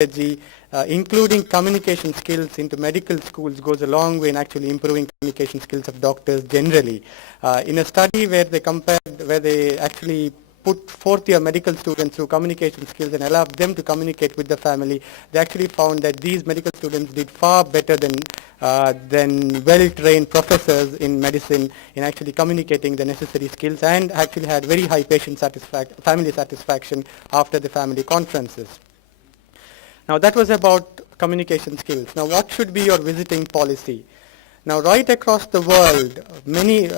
technology, including communication skills into medical schools goes a long way in actually improving communication skills of doctors generally. In a study where they actually put fourth-year medical students through communication skills and allowed them to communicate with the family, they actually found that these medical students did far better than well-trained professors in medicine in actually communicating the necessary skills, and actually had very high family satisfaction after the family conferences. Now that was about communication skills. Now what should be your visiting policy? Now right across the world, many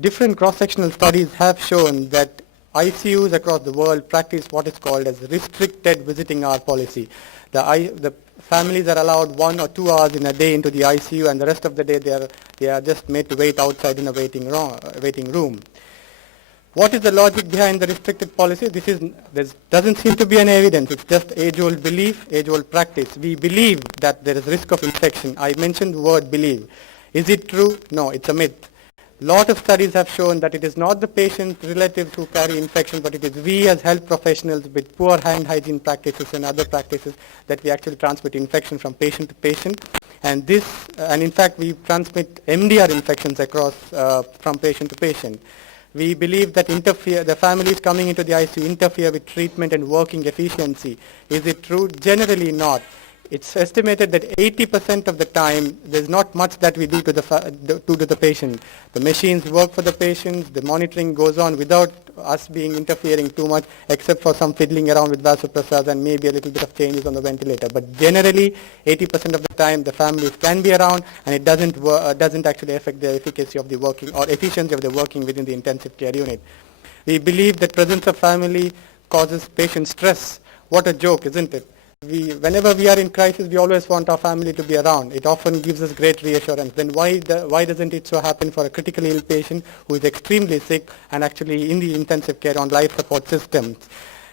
different cross-sectional studies have shown that ICUs across the world practice what is called as restricted visiting hour policy. The families are allowed 1 or 2 hours in a day into the ICU, and the rest of the day they are just made to wait outside in a waiting room. What is the logic behind the restricted policy? There doesn't seem to be any evidence. It's just age-old belief, age-old practice. We believe that there is risk of infection. I mentioned the word believe. Is it true? No, it's a myth. Lot of studies have shown that it is not the patient relatives who carry infection, but it is we as health professionals with poor hand hygiene practices and other practices that we actually transmit infection from patient to patient. And in fact, we transmit MDR infections across from patient to patient. We believe that the families coming into the ICU interfere with treatment and working efficiency. Is it true? Generally not. It's estimated that 80% of the time there's not much that we do to the patient. The machines work for the patients, the monitoring goes on without us interfering too much, except for some fiddling around with vasopressors and maybe a little bit of changes on the ventilator. But generally 80% of the time the families can be around, and it doesn't actually affect the efficacy of the working or efficiency of the working within the intensive care unit. We believe that presence of family causes patient stress. What a joke, isn't it? Whenever we are in crisis, we always want our family to be around. It often gives us great reassurance. Then why doesn't it so happen for a critically ill patient who is extremely sick and actually in the intensive care on life support systems?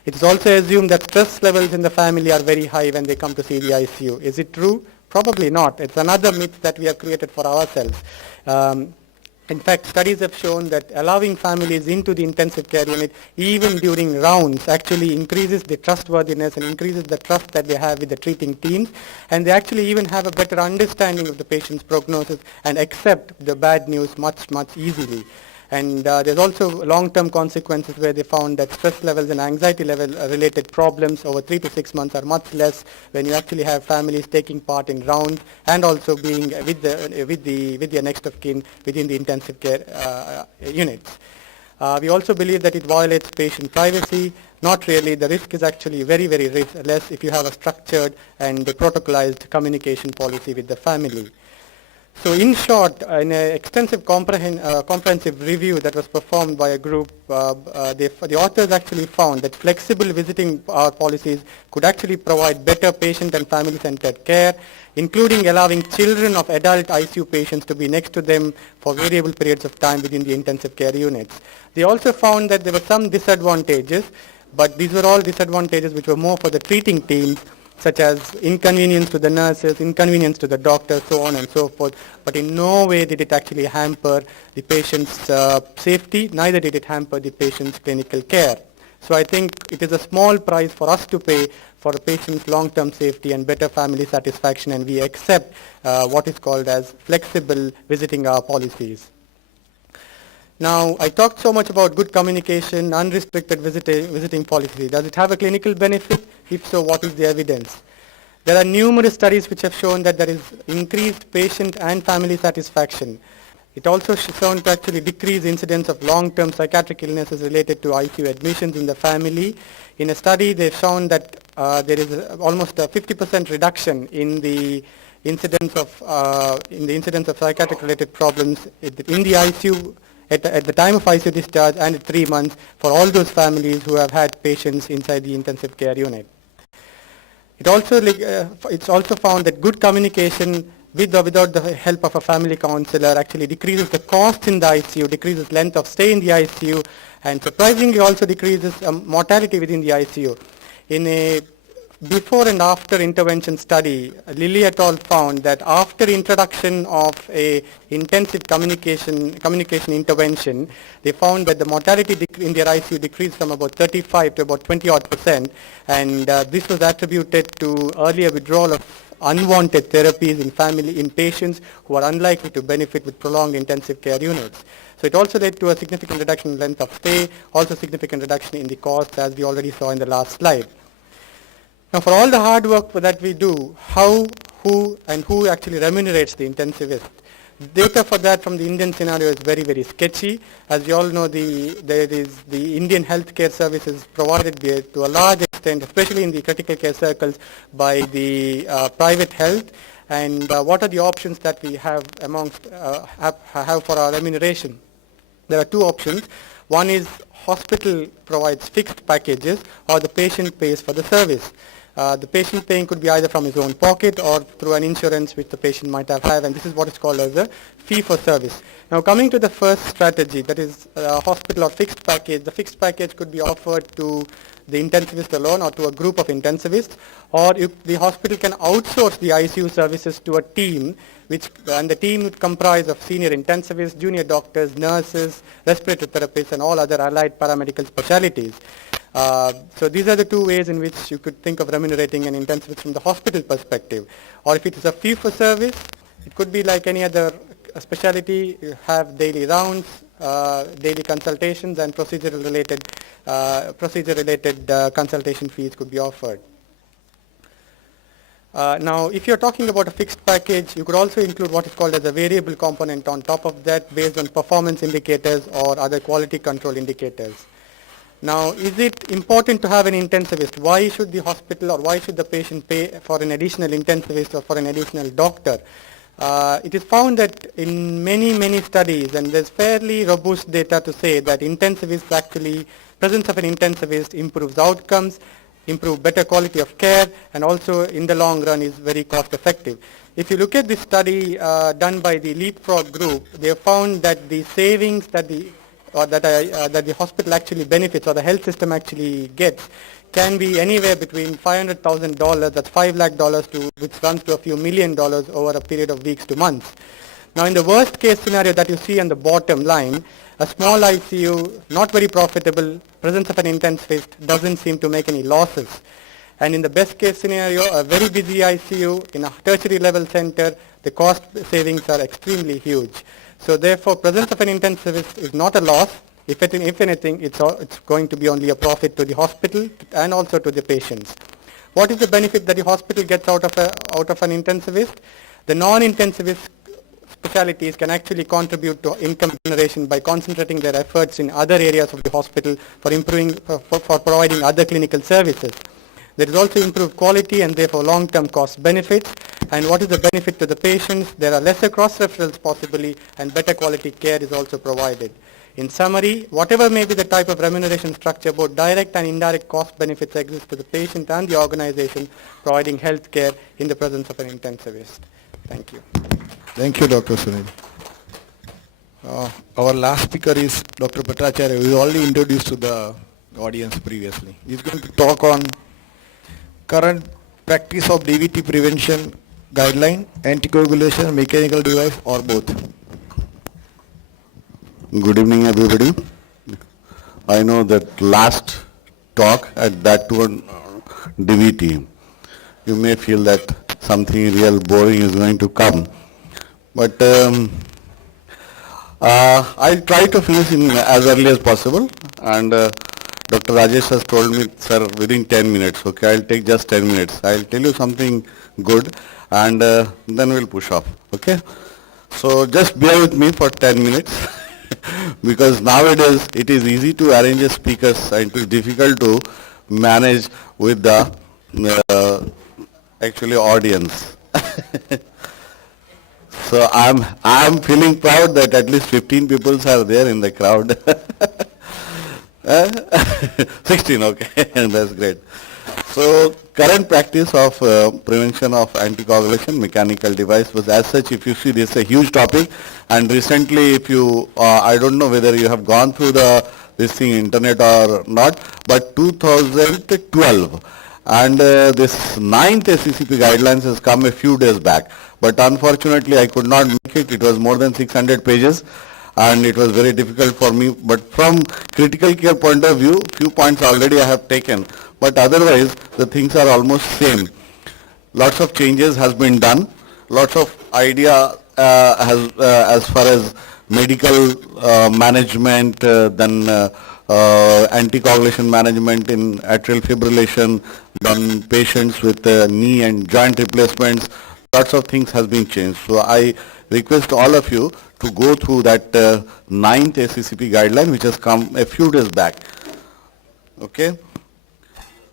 It is also assumed that stress levels in the family are very high when they come to see the ICU. Is it true? Probably not. It's another myth that we have created for ourselves. In fact, studies have shown that allowing families into the intensive care unit, even during rounds, actually increases the trustworthiness and increases the trust that they have with the treating teams, and they actually even have a better understanding of the patient's prognosis and accept the bad news much, much easily. And there's also long-term consequences where they found that stress levels and anxiety level related problems over 3 to 6 months are much less when you actually have families taking part in rounds and also being with the next of kin within the intensive care units. We also believe that it violates patient privacy. Not really. The risk is actually very, very less if you have a structured and protocolized communication policy with the family. So in short, in an extensive comprehensive review that was performed by a group, the authors actually found that flexible visiting hour policies could actually provide better patient and family-centered care, including allowing children of adult ICU patients to be next to them for variable periods of time within the intensive care units. They also found that there were some disadvantages, but these were all disadvantages which were more for the treating teams, such as inconvenience to the nurses, inconvenience to the doctors, so on and so forth. But in no way did it actually hamper the patient's safety, neither did it hamper the patient's clinical care. So I think it is a small price for us to pay for a patient's long-term safety and better family satisfaction, and we accept what is called as flexible visiting hour policies. Now, I talked so much about good communication, unrestricted visiting policy. Does it have a clinical benefit? If so, what is the evidence? There are numerous studies which have shown that there is increased patient and family satisfaction. It also shown to actually decrease incidence of long-term psychiatric illnesses related to ICU admissions in the family. In a study, they've shown that there is almost a 50% reduction in the incidence of psychiatric-related problems in the ICU at the time of ICU discharge and at 3 months for all those families who have had patients inside the intensive care unit. It's also found that good communication with or without the help of a family counselor actually decreases the cost in the ICU, decreases length of stay in the ICU, and surprisingly also decreases mortality within the ICU. In a before and after intervention study, Lilly et al. Found that after introduction of a intensive communication intervention, they found that the mortality in their ICU decreased from about 35 to about 20 odd percent, and this was attributed to earlier withdrawal of unwanted therapies in patients who are unlikely to benefit with prolonged intensive care units. So it also led to a significant reduction in length of stay, also significant reduction in the cost, as we already saw in the last slide. Now, for all the hard work that we do, who actually remunerates the intensivist? Data for that from the Indian scenario is very, very sketchy. As you all know, the Indian healthcare services provided to a large extent, especially in the critical care circles, by the private health. And what are the options that we have have for our remuneration? There are two options. One is hospital provides fixed packages, or the patient pays for the service. The patient paying could be either from his own pocket or through an insurance which the patient might have, and this is what is called as a fee for service. Now, coming to the first strategy, that is hospital or fixed package. The fixed package could be offered to the intensivist alone or to a group of intensivists, or the hospital can outsource the ICU services to a team, and the team would comprise of senior intensivists, junior doctors, nurses, respiratory therapists, and all other allied paramedical specialties. So these are the two ways in which you could think of remunerating an intensivist from the hospital perspective. Or if it is a fee for service, it could be like any other specialty. You have daily rounds, daily consultations, and procedure related consultation fees could be offered. Now, if you're talking about a fixed package, you could also include what is called as a variable component on top of that, based on performance indicators or other quality control indicators. Now, is it important to have an intensivist? Why should the hospital or why should the patient pay for an additional intensivist or for an additional doctor? It is found that in many studies, and there's fairly robust data to say that presence of an intensivist improves outcomes, improve better quality of care, and also in the long run is very cost effective. If you look at this study done by the Leapfrog group, they have found that the savings that the hospital actually benefits, or the health system actually gets, can be anywhere between $500,000, that's $5 lakh, which runs to a few $1 million over a period of weeks to months. Now, in the worst case scenario that you see on the bottom line, a small ICU, not very profitable, presence of an intensivist doesn't seem to make any losses. And in the best case scenario, a very busy ICU in a tertiary level center, the cost savings are extremely huge. So therefore, presence of an intensivist is not a loss. If anything, it's going to be only a profit to the hospital and also to the patients. What is the benefit that the hospital gets out of an intensivist? The non-intensivist specialties can actually contribute to income generation by concentrating their efforts in other areas of the hospital for providing other clinical services. There is also improved quality and therefore long-term cost benefits. And what is the benefit to the patients? There are lesser cross-referrals possibly, and better quality care is also provided. In summary, whatever may be the type of remuneration structure, both direct and indirect cost benefits exist to the patient and the organization providing health care in the presence of an intensivist. Thank you. Thank you, Dr. Sunil. Our last speaker is Dr. Bhattacharya, who is already introduced to the audience previously. He is going to talk on current practice of DVT prevention guideline, anticoagulation, mechanical device, or both. Good evening, everybody. I know that last talk at that one DVT, you may feel that something real boring is going to come, but I'll try to finish in as early as possible, and Dr. Rajesh has told me, sir, within 10 minutes, okay, I'll take just 10 minutes. I'll tell you something good, and then we'll push off, okay? So just bear with me for 10 minutes, because nowadays it is easy to arrange a speakers and it is difficult to manage with the actually audience. So I'm feeling proud that at least 15 people are there in the crowd. 16, okay, that's great. So current practice of prevention of anticoagulation mechanical device was, as such, if you see, this is a huge topic, and recently, if you, I don't know whether you have gone through this thing internet or not, but 2012, And this ninth SCCP guidelines has come a few days back. But unfortunately, I could not make it. It was more than 600 pages, and it was very difficult for me. But from critical care point of view, few points already I have taken. But otherwise, the things are almost same. Lots of changes has been done. Lots of idea as far as medical management, then anticoagulation management in atrial fibrillation, then patients with knee and joint replacements. Lots of things has been changed. So I request all of you to go through that ninth SCCP guideline, which has come a few days back. Okay.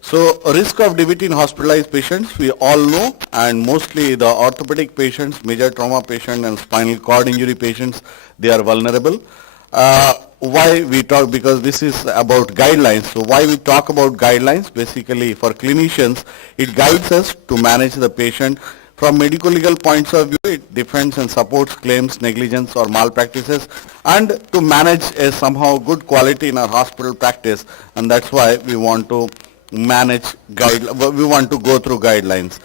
So risk of DVT in hospitalized patients, we all know, and mostly the orthopedic patients, major trauma patients and spinal cord injury patients, they are vulnerable. Why we talk, because this is about guidelines. So why we talk about guidelines? Basically for clinicians, it guides us to manage the patient. From medical legal points of view, it defends and supports claims, negligence or malpractices, and to manage a somehow good quality in our hospital practice, and that's why we want to manage we want to go through guidelines.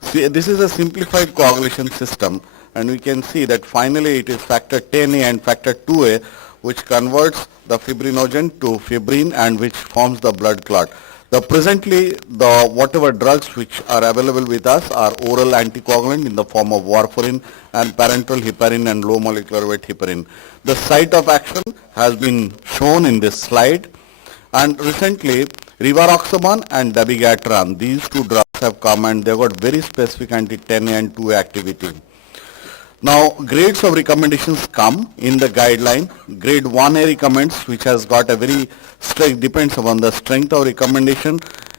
See, this is a simplified coagulation system, and we can see that finally it is factor 10A and factor 2A, which converts the fibrinogen to fibrin and which forms the blood clot. Presently, the whatever drugs which are available with us are oral anticoagulant in the form of warfarin and parenteral heparin and low molecular weight heparin. The site of action has been shown in this slide, and recently rivaroxaban and dabigatran, these two drugs have come and they got very specific anti-10A and 2A activity. Now grades of recommendations come in the guideline. Grade 1A recommends, which has got a very strength, depends upon the strength of recommendation,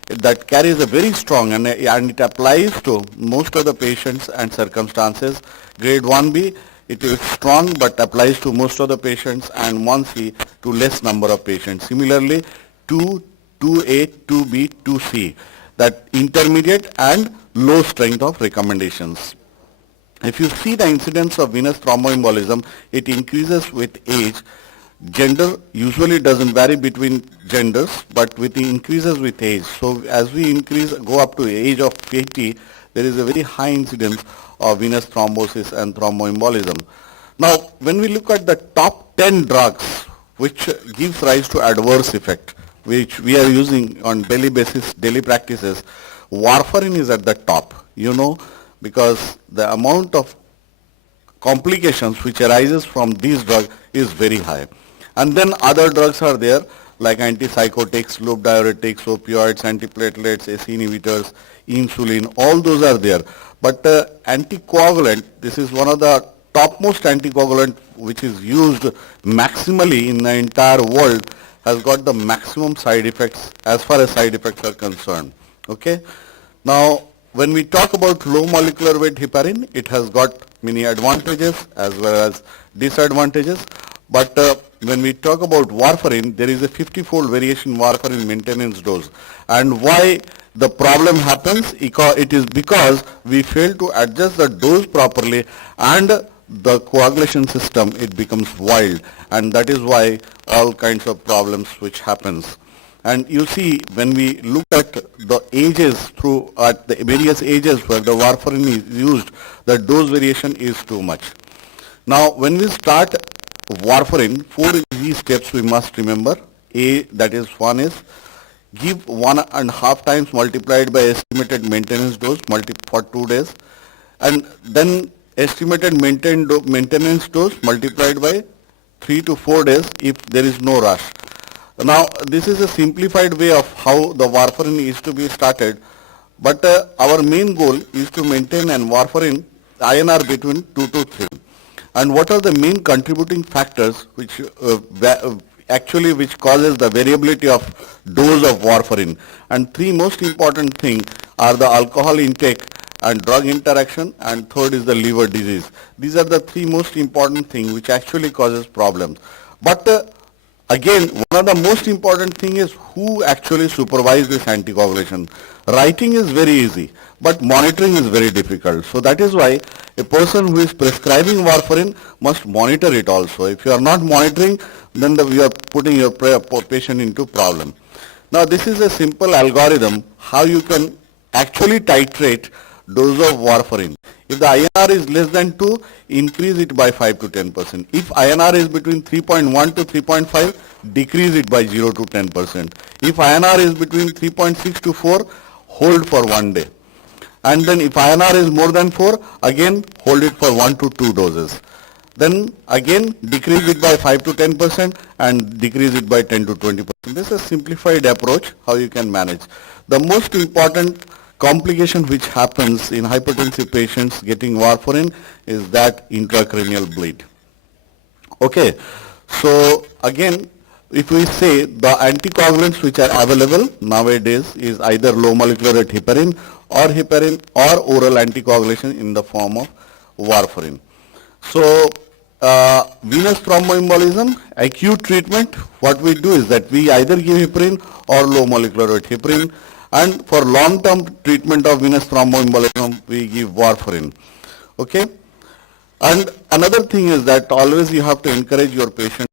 that carries a very strong and it applies to most of the patients and circumstances. Grade 1B, it is strong but applies to most of the patients, and 1C to less number of patients. Similarly, 2A, 2B, 2C, that intermediate and low strength of recommendations. If you see the incidence of venous thromboembolism, it increases with age. Gender usually doesn't vary between genders, but it increases with age. So as we go up to the age of 80, there is a very high incidence of venous thrombosis and thromboembolism. Now, when we look at the top 10 drugs which gives rise to adverse effect, which we are using on daily basis, daily practices, warfarin is at the top, because the amount of complications which arises from these drugs is very high. And then other drugs are there like antipsychotics, loop diuretics, opioids, antiplatelets, ACE inhibitors, insulin, all those are there. But anticoagulant, this is one of the topmost anticoagulant which is used maximally in the entire world, has got the maximum side effects as far as side effects are concerned. Okay. Now, when we talk about low molecular weight heparin, it has got many advantages as well as disadvantages. But when we talk about warfarin, there is a 50-fold variation in warfarin maintenance dose. And why the problem happens? It is because we fail to adjust the dose properly, and the coagulation system, it becomes wild, and that is why all kinds of problems which happens. And you see, when we look at the ages at the various ages where the warfarin is used, the dose variation is too much. Now, when we start warfarin, 4 easy steps we must remember. One is give 1.5 times multiplied by estimated maintenance dose for 2 days, and then estimated maintenance dose multiplied by 3 to 4 days if there is no rush. Now, this is a simplified way of how the warfarin is to be started, but our main goal is to maintain an warfarin INR between 2 to 3. And what are the main contributing factors which which causes the variability of dose of warfarin? And 3 most important things are the alcohol intake and drug interaction, and third is the liver disease. These are the 3 most important things which actually causes problems. But again, one of the most important thing is who actually supervises this anticoagulation. Writing is very easy, but monitoring is very difficult. So that is why a person who is prescribing warfarin must monitor it also. If you are not monitoring, then you are putting your patient into problem. Now this is a simple algorithm how you can actually titrate dose of warfarin. If the INR is less than 2, increase it by 5 to 10%. If INR is between 3.1 to 3.5, decrease it by 0 to 10%. If INR is between 3.6 to 4, hold for 1 day. And then if INR is more than 4, again hold it for 1 to 2 doses. Then again decrease it by 5 to 10% and decrease it by 10 to 20%. This is a simplified approach how you can manage. The most important complication which happens in hypertensive patients getting warfarin is that intracranial bleed. Okay, so again, if we say the anticoagulants which are available nowadays is either low molecular weight heparin or oral anticoagulation in the form of warfarin. So venous thromboembolism, acute treatment, what we do is that we either give heparin or low molecular weight heparin, and for long-term treatment of venous thromboembolism, we give warfarin. Okay? And another thing is that always you have to encourage your patient